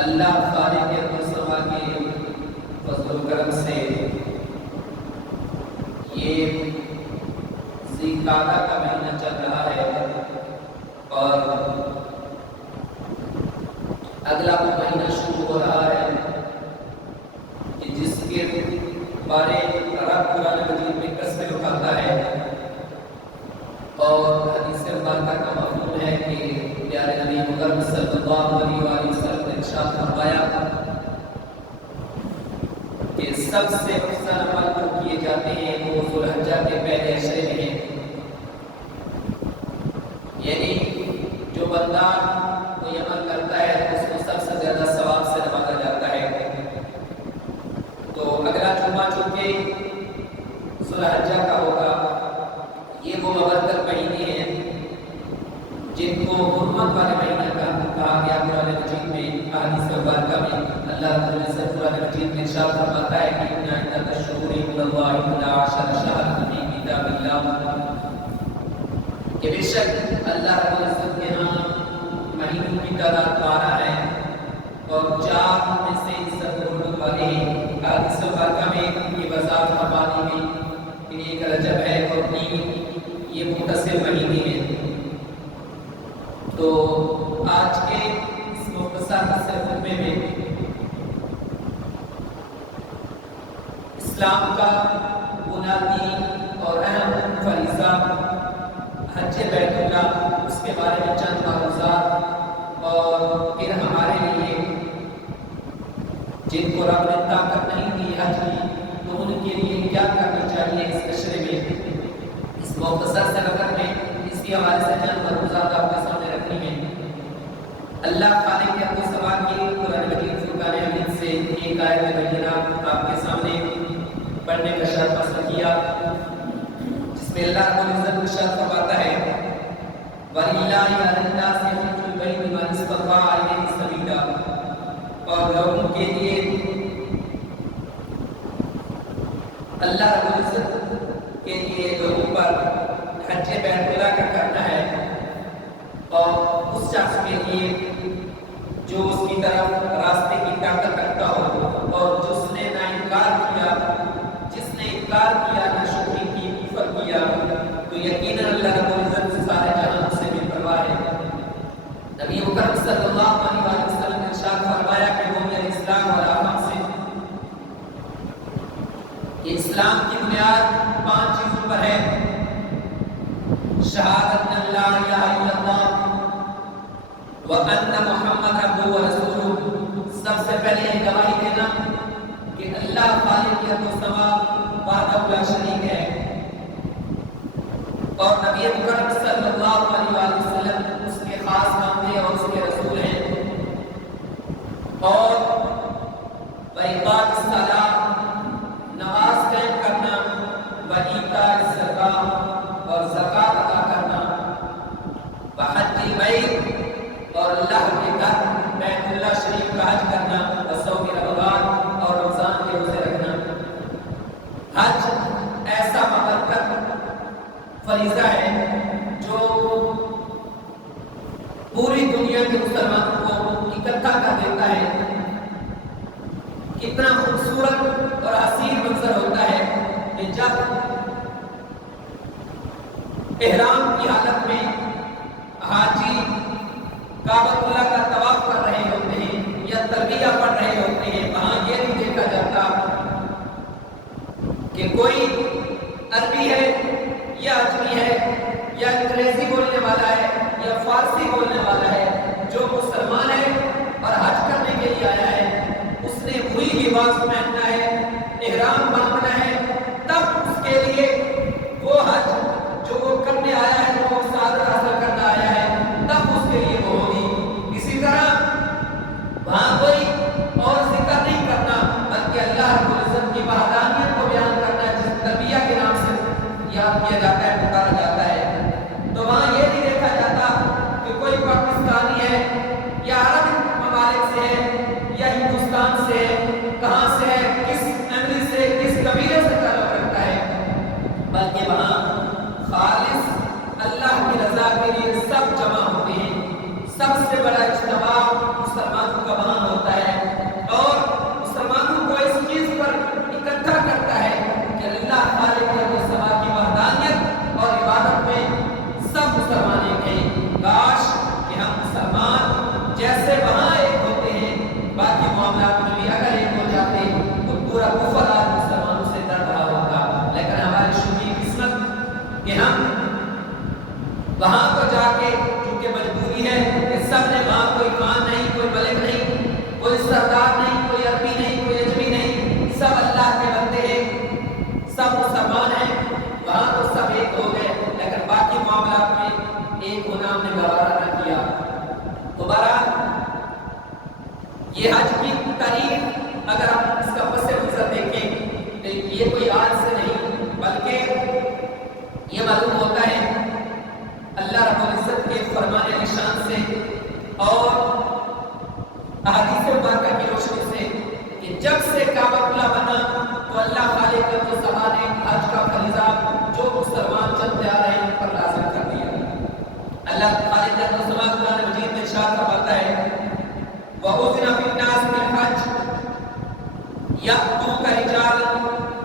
اللہ خالق ارض و سما کے فضل و کرم سے یہ ذی القعدہ کا مہینہ چل رہا ہے اور اگلا وہ مہینہ شروع ہو رہا ہے کہ جس کے بارے رب قرآن مجید میں قسمیں اٹھاتا ہے اور حدیث مبارکہ کا مفہوم ہے کہ پیارے نبی مکرم صلی اللہ علیہ وآلہ وسلم نے ارشاد فرمایا کہ سب سے افضل عمل جو کیے جاتے ہیں وہ ذو الحجہ کے پہلے عشرے میں ہیں، یعنی جو بندہ کوئی عمل کرتا ہے تو اس کو سب سے زیادہ ثواب سے نوازا جاتا ہے۔ تو اگلا جمعہ چونکہ ذو الحجہ کا ہوگا، یہ وہ مبارک مہینے ہیں جن کو حرمت والے مہینے کا کہا گیا قرآن مجید میں۔ احادیث مبارکہ میں اللہ رب العزت قرآن مجید میں ارشاد فرماتا ہے کہ ان عدت الشہور عند اللہ 12 شہرا فی کتاب اللہ، کہ بے شک اللہ رب العزت کے ہاں مہینوں کی تعداد 12 ہے اور 4 میں سے سب حرمت والے ہیں۔ احادیث مبارکہ میں یہ وضاحت فرما دی گئی کہ ایک رجب ہے اور 3 یہ مختصر مہینے ہیں۔ تو آج کے اس مختصر خطبے میں اسلام کا بنیادی اور اہم فریضہ حج بیت اللہ، اس کے بارے میں چند معلومات، اور پھر ہمارے لیے جن کو رب نے طاقت نہیں دی حج کی تو ان کے لیے کیا کرنا چاہیے اس عشرے میں۔ اس مختصر سے رقم میں اس کے حوالے سے چند ملحوظات آپ کے سامنے رکھنی ہیں۔ اللہ خالق ارض و سما کی قرآن مجید فرقان حمید سے ایک آیت بینہ آپ کے سامنے پڑھنے کا شرف حاصل کیا، جس میں اللہ رب العزت ارشاد فرماتا ہے وَلِلَّهِ عَلَى النَّاسِ حِجُّ الْبَيْتِ مَنِ اسْتَطَاعَ إِلَيْهِ سَبِيلًا، اور لوگوں کے لیے اللہ رب العزت کے لیے لوگوں پر حج بیت اللہ کا کرنا ہے، اور اس شخص کے لیے جو اس کی طرف راستے کی طاقت رکھتا ہو اور جس نے نہ انکار کیا، جس نے انکار کیا، نہ شکری کی، کفر کیا، تو یقیناً اللہ رب العزت سارے جہان سے بے پرواہ ہے۔ نبی مکرم صلی اللہ علیہ وسلم نے ارشاد فرمایا کہ وہ میرے اسلام اور آفاق سے کہ اسلام کی بنیاد 5 چیزوں پر ہے: شہادت ان لا الہ الا اللہ وان محمد عبدہ ورسولہ، سب سے پہلے یہ گواہی دینا کہ اللہ خالق ارض و سما وحدہ لا شریک ہے، اور نبی مکرم صلی اللہ علیہ پوری دنیا کے مسلمانوں کو اکٹھا کر دیتا ہے. کتنا خوبصورت اور حسین منظر ہوتا ہے کہ جب احرام کی حالت میں حاجی کعبۃ اللہ کا طواف کر رہے ہوتے ہیں یا تلبیہ پڑھ رہے ہوتے ہیں، وہاں یہ نہیں دیکھا جاتا کہ کوئی عربی ہے یا اجمی ہے یا انگریزی بولنے والا ہے یا فارسی بولنے والا ہے. جو مسلمان ہے اور حج کرنے کے لیے آیا ہے اس نے وہی لباس پہننا ہے، احرام باندھنا ہے، تب اس کے لیے وہ حج جو وہ کرنے آیا ہے، وہ سعادت حاصل کرنا آیا ہے، تب اس کے لیے وہ ہوگی. اسی طرح وہاں کوئی اور ذکر نہیں کرنا بلکہ اللہ رب العزت کی وحدانیت کو بیان کرنا ہے جس تلبیہ کے نام سے یاد کیا جاتا ہے، پکارا جاتا ہے. تو وہاں یہ نہیں دیکھا جاتا کہ کوئی پاکستانی ہے یا عرب ممالک سے ہے یا ہندوستان سے ہے، کہاں سے ہے، کس فیملی سے، کس قبیلے سے تعلق رکھتا ہے، بلکہ وہاں خالص اللہ کی رضا کے لیے سب جمع ہوتے ہیں. سب سے بڑا اجتماع مسلمانوں کا وہاں ہوتا ہے اور مسلمانوں کو اس چیز پر اکٹھا کرتا ہے کہ اللہ خالق سما کی وحدانیت اور عبادت میں سب مسلمان ایک ہیں. کاش کہ ہم مسلمان جیسے وہاں ایک ہوتے ہیں باقی معاملات میں بھی اگر ایک ہو جاتے تو پورا کفر آج مسلمانوں سے ڈر رہا ہوگا. لیکن ہماری شکریہ قسمت کہ ہم وہاں کو جا کے چونکہ مجبوری ہے کہ سب نے وہاں کوئی خان نہیں، کوئی ملک نہیں، کوئی سردار نہیں، کوئی عربی نہیں، کوئی اجمی نہیں، سب اللہ کے بندے ہیں، سب مسلمان ہیں. وہاں تو سب ایک ہو گئے لیکن باقی معاملات میں ایک ہونا ہم نے گوارا نہ کیا. دوبارہ یہ حج کی تاریخ اگر ہم اس کا پس منظر دیکھیں تو یہ کوئی آج سے نہیں بلکہ یہ معلوم ہوتا ہے اللہ رب العزت کے فرمان نشان سے اور احادیث مبارکہ کی روشنی سے کہ جب سے کعبۃ اللہ بنا تو اللہ خالق سما نے حج کا فریضہ جو مسلمان چلتے آ رہے ہیں ان پر لازم کر دیا. اللہ خالق سما قرآن مجید میں ارشاد فرماتا ہے وَأُذِنَ فِي النَّاسِ بِالْحَجِّ يَأْتُوكَ رِجَالًا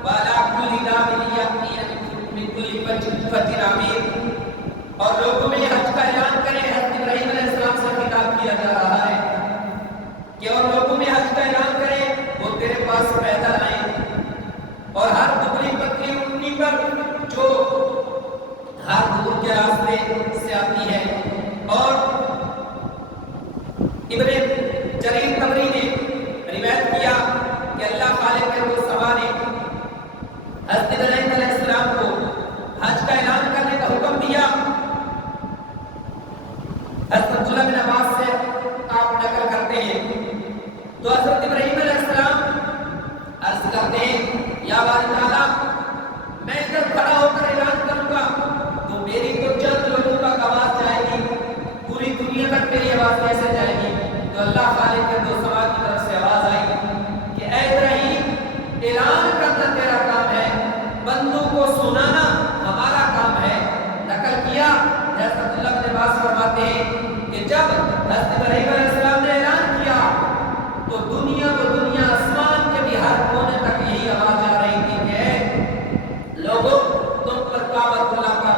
وَعَلَىٰ كُلِّ ضَامِرٍ يَأْتِينَ مِنْ كُلِّ فَجٍّ عَمِيقٍ. اور لوگوں میں حج کا اعلان کریں. حضرت ابراہیم علیہ السلام سے خطاب کیا جا رہا ہے کہ اور لوگوں میں حج کا اعلان کریں وہ تیرے پاس پیدل آئیں اور ہر دبلی پتلی اونٹنی پر جو ہر دور کے راستے سے آتی ہے. اور ابن جریر طبری نے روایت کیا کہ اللہ خالق سما نے حضرت ابراہیم علیہ السلام کو حج کا اعلان کرنے کا حکم دیا. حضرت عبداللہ بن عباس سے آپ نقل کرتے ہیں تو حضرت ابراہیم علیہ السلام عرض کرتے ہیں یا باری تعالیٰ میں جب کھڑا ہو کر اعلان کروں گا تو میری تو چند لوگوں تک آواز جائے گی، پوری دنیا تک میری آواز کیسے جائے گی؟ تو اللہ خالق کے دو سما کی طرف سے آواز آئی کہ اے ابراہیم اعلان کرنا تیرا کام ہے، بندوں کو سنانا ہمارا کام ہے. نقل کیا حضرت عبداللہ بن عباس فرماتے ہیں کہ جب حضرت ابراہیم علیہ السلام نے اعلان کیا تو دنیا آسمان کے بھی ہر کونے تک یہی آواز آ رہی تھی کہ لوگوں تم پر کعبۃ اللہ کا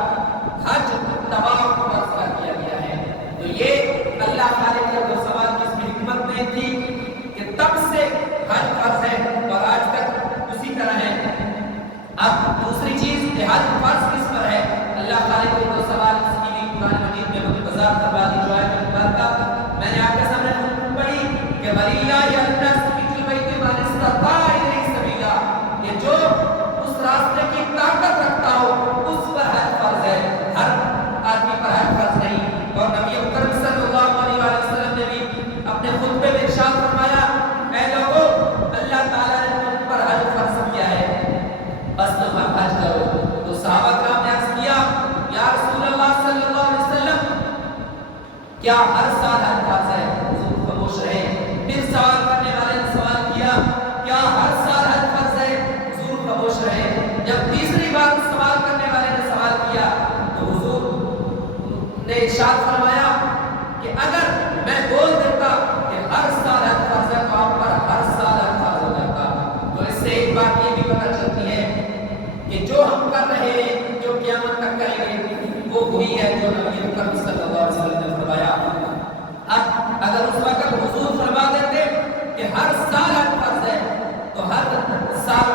حج طواف فرض کیا گیا ہے. تو یہ اللہ خالق کے سوال کی اس میں حکمت میں تھی کہ تب سے حج فرض ہے اور آج تک اسی طرح ہے. اب دوسری چیز کہ حج فرض کس پر ہے؟ اللہ خالق کے سوال اس کی بھی قرآن مجید میں متضاد کروا دی جو ہے میں نے آپ کے سامنے پڑھی کہ وَلِلَّهِ عَلَى النَّاسِ حِجُّ الْبَيْتِ مَنِ اسْتَطَاعَ إِلَيْهِ سَبِيلًا کہ جو اس راستے کی طاقت رکھتا ہو اس پر حج فرض ہے، ہر آدمی پر حج فرض نہیں. اور نبی اکرم صلی اللہ علیہ وسلم نے بھی اپنے خطبے میں ارشاد فرمایا اے لوگوں اللہ تعالیٰ نے تم پر حج فرض کیا ہے بس تم حج کرو. تو صحابہ کرام نے عرض کیا یا رسول اللہ صلی اللہ علیہ وسلم کیا ہر سال حج فرض ہے؟ حضور خاموش رہے. پھر سوال کرنے والے نے سوال کیا کیا ہر سال حج فرض ہے؟ حضور خاموش رہے. جب تیسری بار سوال کرنے والے نے سوال کیا تو حضور نے ارشاد فرمایا کہ کہ اگر میں بول دیتا کہ ہر سال حج فرض ہے تو آپ پر ہر سال حج فرض ہو جاتا. تو اس سے ایک بات یہ بھی پتہ چلتی ہے کہ جو ہم کر رہے ہیں جو قیامت تک کریں گے وہ وہی ہے جو نبی اکرم صلی اللہ علیہ وسلم نے فرمایا. اب اگر اس وقت حضور فرما دیتے کہ ہر سال حج فرض ہے تو ہر سال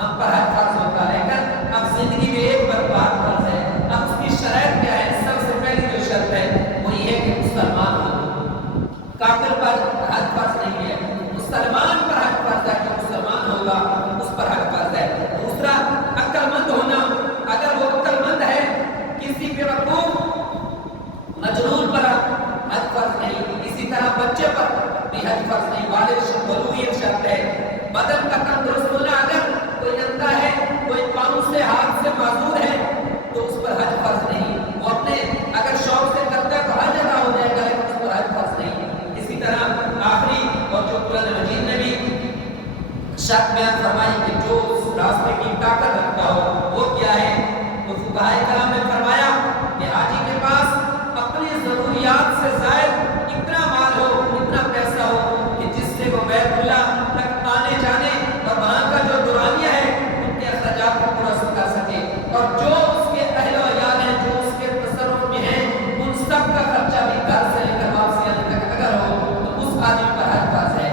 ہم پر حج فرض ہوتا ہے. لیکن اب زندگی میں ایک بار فرض ہے. اب اس کی شرائط کیا ہے؟ سب سے پہلی جو شرط ہے وہ یہ ہے کہ مسلمان ہو. کافر پر حج فرض نہیں ہے، مسلمان پر حج فرض ہے. جو مسلمان ہوگا اس پر حج فرض ہے. دوسرا عقل مند ہونا. اگر وہ عقل مند ہے، کسی بے وقوف مجنون پر حج فرض نہیں. اسی طرح بچے پر بھی حج فرض نہیں. والد ولویت شرط ہے. بدن کا تندرست ہونا. اگر کوئی اندھا ہے، کوئی پاؤں سے ہاتھ سے معذور ہے تو اس پر حج فرض نہیں. وہ اپنے اگر شوق سے کرتا ہے تو حج ادا ہو جائے گا، لیکن اس پر حج فرض نہیں. اسی طرح آخری اور جو قرآن مجید نے بھی شرط بیان فرمائی کہ جو اس راستے کی طاقت رکھتا ہو وہ کیا ہے. تو فقہائے کرام نے فرمایا کہ حاجی کے پاس اپنی ضروریات سے زائد اتنا مال ہو، اتنا پیسہ ہو کہ جس سے وہ بیت اللہ تک آنے جانے اور وہاں کا جو دورانیہ ہے ان کے اخراجات کو پورا کر سکے. اور جو اس کے اہل و عیال ہیں، جو اس کے تصرف میں ہیں، ان سب کا خرچہ بھی گھر سے لے کر واپسی آنے تک اگر ہو تو اس آدمی پر حج فرض ہے.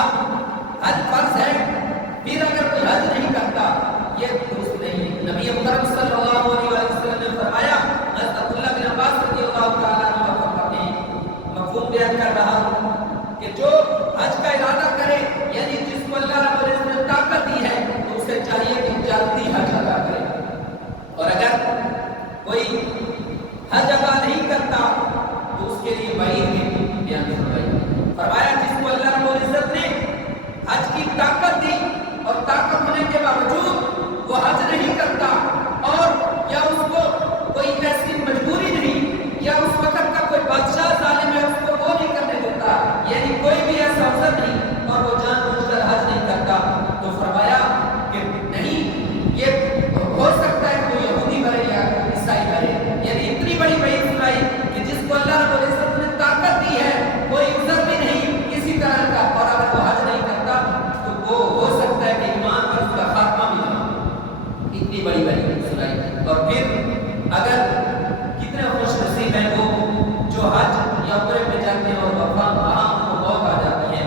اب حج فرض ہے، پھر اگر کوئی حج نہیں کرتا یہ درست نہیں. نبی اکرم صلی اللہ علیہ وسلم نے فرمایا، حضرت عبداللہ بن عباس رضی اللہ تعالیٰ عنہ فرماتے ہیں، مفہوم بیان کر رہا ہوں کہ جو حج کا ارادہ کرے، یعنی جس کو اللہ رب العزت نے طاقت دی ہے تو اسے چاہیے کہ جلدی حج ادا کرے. اور اگر کوئی حج ادا نہیں کرتا تو اس کے لیے وعید بھی بیان فرمائی. فرمایا جس کو اللہ رب العزت نے حج کی طاقت دی اور طاقت ہونے کے باوجود وہ حج نہیں کرتا، اور یا اس کو کوئی ایسی مجبوری نہیں یا اس وقت کا کوئی بادشاہ ظالم ہے اس کو وہ نہیں کرنے دیتا، یعنی کوئی بھی ایسا عذر نہیں اور وہ جان بوجھ کر حج نہیں کرتا، تو فرمایا کہ نہیں، یہ ہو سکتا ہے کوئی یہودی بھرے یا عیسائی بھرے. یعنی اتنی بڑی وعید سنائی کہ جس کو اللہ رب العزت نے طاقت دی ہے، کوئی عذر بھی نہیں کسی طرح کا، اور اگر وہ حج نہیں کرتا تو وہ ہو سکتا ہے کہ ایمان پر اس کا خاتمہ بھی نہ ہو. اتنی بڑی وعید سنائی. اور پھر اگر کتنے خوش نصیب ہیں وہ جو حج یا عمرے پہ جاتے ہیں اور وفات وہاں ان کو موت آ جاتی ہے.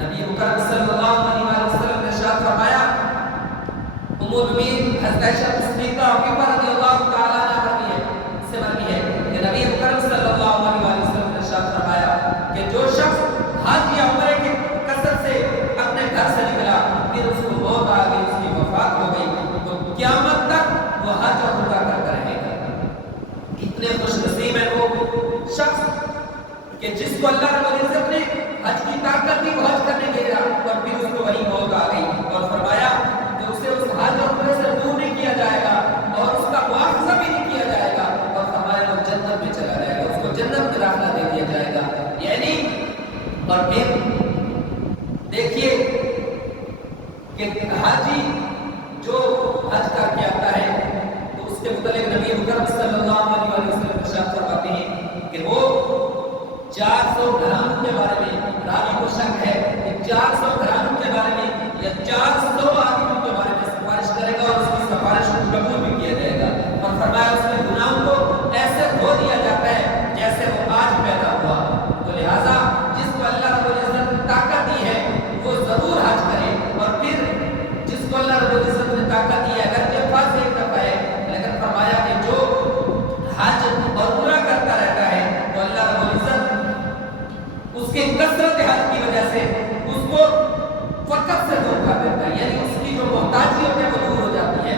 نبی اکرم صلی اللہ علیہ وسلم نے ارشاد فرمایا، ام المؤمنین حضرت عائشہ صدیقہ رضی اللہ تعالیٰ عنہا سے مروی ہے کہ نبی اکرم صلی اللہ علیہ وسلم نے ارشاد فرمایا کہ جو شخص حج یا عمرے کی کثرت سے اپنے گھر سے نکلا پھر اس کو موت آ گئی، اس کی وفات ہو گئی، تو قیامت تک وہ حج اور عمرہ کرتا رہے گا. اتنے خوش نصیب ہیں وہ شخص کہ جس کو اللہ رب العزت نے حج کی طاقت دی، وہ حج کرنے گیا اور پھر اس کو وہی موت آ گئی. اور فرمایا کہ اسے اس حج اور عمرے سے دور نہیں کیا جائے گا اور اس کا مواخذہ بھی نہیں کیا جائے گا، اور فرمایا وہ جنت میں چلا جائے گا، اس کو جنت میں داخلہ دے دیا جائے گا. یعنی اور پھر دیکھیے کہ حاجی جو حج کر کے آتا ہے تو اس کے متعلق نبی اکرم صلی اللہ علیہ وسلم ارشاد فرماتے ہیں کہ وہ 400 گھرانوں کے بارے میں، راوی کو شک ہے کہ 400 گھرانوں کے بارے میں یا 400 آدمیوں کے بارے میں سفارش کرے گا اور اس کی سفارش کو قبول بھی کیا جائے گا. اور فرمایا اس کے گناہوں کو ایسے دھو دیا جاتا ہے جیسے وہ آج پیدا ہوا. تو لہٰذا جس کو اللہ رب العزت نے طاقت دی ہے وہ ضرور حج کرے. اور پھر جس کو اللہ رب العزت نے طاقت دی ہے، اگر یہ فرض ایک دفعہ ہے، لیکن فرمایا کہ جو حج اور عمرہ کرتا رہتا ہے تو اللہ رب العزت اس کی کثرت حج کی وجہ سے اس کو فقط سے دور کر دیتا ہے، یعنی اس کی جو محتاجی ہوتی ہے وہ دور ہو جاتی ہے.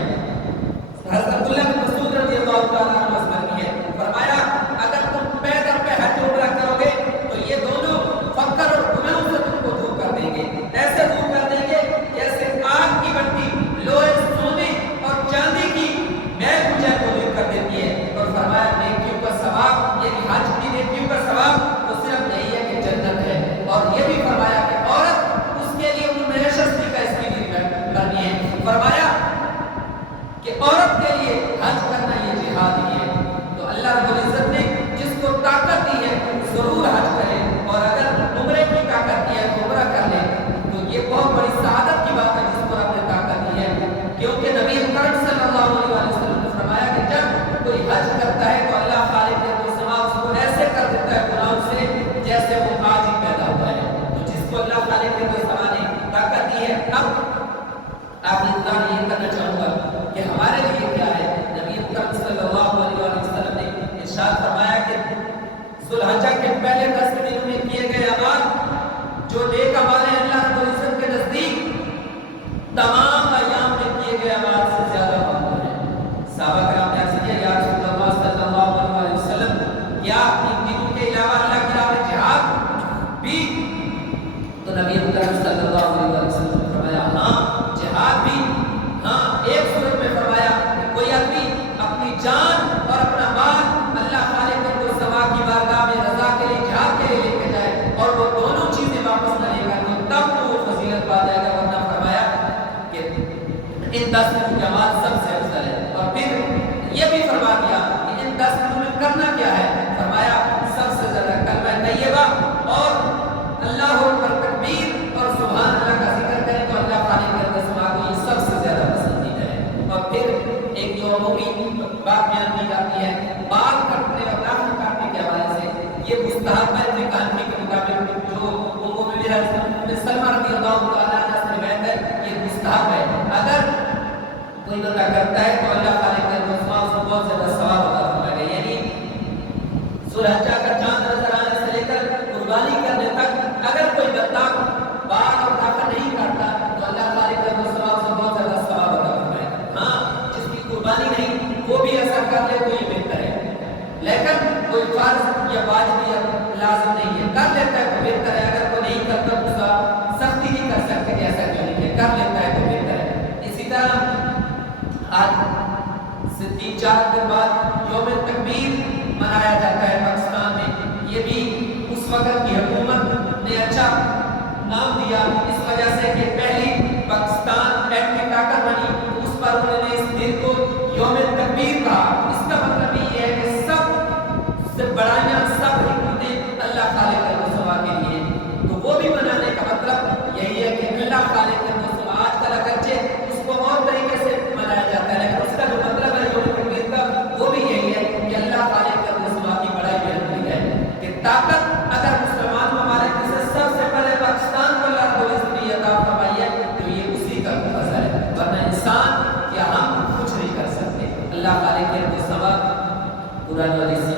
حضرت عبداللہ بن مسعود رضی اللہ تعالیٰ عنہ مروی ہے، فرمایا اگر تم پے در پہ حج عمرہ کرو گے تو یہ دونوں فقر اور گناہوں سے تم کو دور کر دیں گے، ایسے دور کر دیں گے جیسے آگ کی بتی لوہے، سونے اور چاندی کی میل کچیل کو دور کر دیتی ہے. اور فرمایا نیکیوں کا ارشاد فرمایا کہ ذوالحجہ کے پہلے 10 دنوں میں کیے گئے اعمال جو نیک اعمال ہیں اللہ رب العزت کے نزدیک تمام ایام میں کیے گئے اعمال سے زیادہ مقبول ہیں۔ صحابہ کرام نے عرض کیا یا رسول اللہ صلی اللہ علیہ وسلم کیا ان دنوں کے علاوہ اللہ کی راہ میں جہاد بھی؟ تو نبی اکرم صلی اللہ علیہ وسلم نے فرمایا ہاں جہاد بھی، ہاں ایک صورت میں فرمایا کہ کوئی آدمی اپنی جان اور اپنا مال اللہ خالق کو سما کی بارگاہ میں رضا کے لیے جہاد کے لیے لے کے جائے اور وہ دونوں چیزیں واپس نہ لے کر تو تب تو وہ فضیلت پا جائے گا، ورنہ فرمایا کہ ان 10 دنوں کے اعمال سب سے افضل ہے۔ اور پھر یہ بھی فرما دیا کہ ان 10 دنوں میں کرنا کیا ہے، فرمایا سب سے زیادہ کلمہ طیبہ اور اللہ اکبر تکبیر اور سبحان اللہ کا ذکر کریں تو اللہ خالق کے سما کو یہ سب سے زیادہ پسندیدہ ہے۔ اور پھر ایک جو عمومی بات بیان کی جاتی ہے بال کٹنے اور ناخن کاٹنے کے حوالے سے، یہ مستحب ہے فقہ کے مطابق جو عمومی سلمہ رضی اللہ تعالیٰ عنہ سے روایت ہے، یہ مستحب ہے۔ اگر کوئی بندہ کرتا ہے تو اللہ خالق کے سما اس کو بہت زیادہ ثواب عطا فرمائے گا۔ یعنی ذوالحجہ کا چاند نظر آنے سے لے کر قربانی کرنے تک اگر کوئی بندہ بال اور ناخن نہیں کاٹتا تو اللہ خالق کے سما اس کو بہت زیادہ ثواب عطا فرمائے گا۔ ہاں جس کی قربانی نہیں وہ بھی ایسا کر لے تو یہ بہتر ہے، لیکن کوئی فرض یا واجب یا لازم نہیں ہے، کر لیتا ہے تو بہتر ہے۔ اگر کوئی نہیں کرتا تو سختی نہیں کر سکتے کہ ایسا کیوں نہیں ہے، کر لیتا ہے تو بہتر ہے۔ اسی طرح آج سے 3-4 دن بعد یوم تکبیر منایا جاتا ہے پاکستان میں، یہ بھی اس وقت کی حکومت نے اچھا نام دیا اس وجہ سے کہ پہلی پاکستان ایٹمی طاقت بنی، اس پر انہوں نے اس دن کو یوم تکبیر کہا۔ اس کا مطلب یہ ہے کہ سب سے بڑائیاں سب حکمتیں اللہ خالق المصطفیٰ کے لیے، تو وہ بھی منانے کا مطلب یہی ہے کہ اللہ خالق المصطفیٰ آج کل اگرچہ اس کو اور طریقے سے منایا جاتا ہے لیکن اس کا جو مطلب ہے یوم تکبیر کا وہ بھی یہی ہے کہ اللہ خالق المصطفیٰ کی بڑائی بیان کی جائے کہ طاقت اگر مسلمان ممالک سے سب سے پہلے پاکستان کو اللہ رب العزت نے عطا فرمائی ہے تو یہ اسی کا فضل ہے، ورنہ انسان یا ہم کچھ نہیں کر سکتے۔ اللہ خالق کے سوا قرآن و حدیث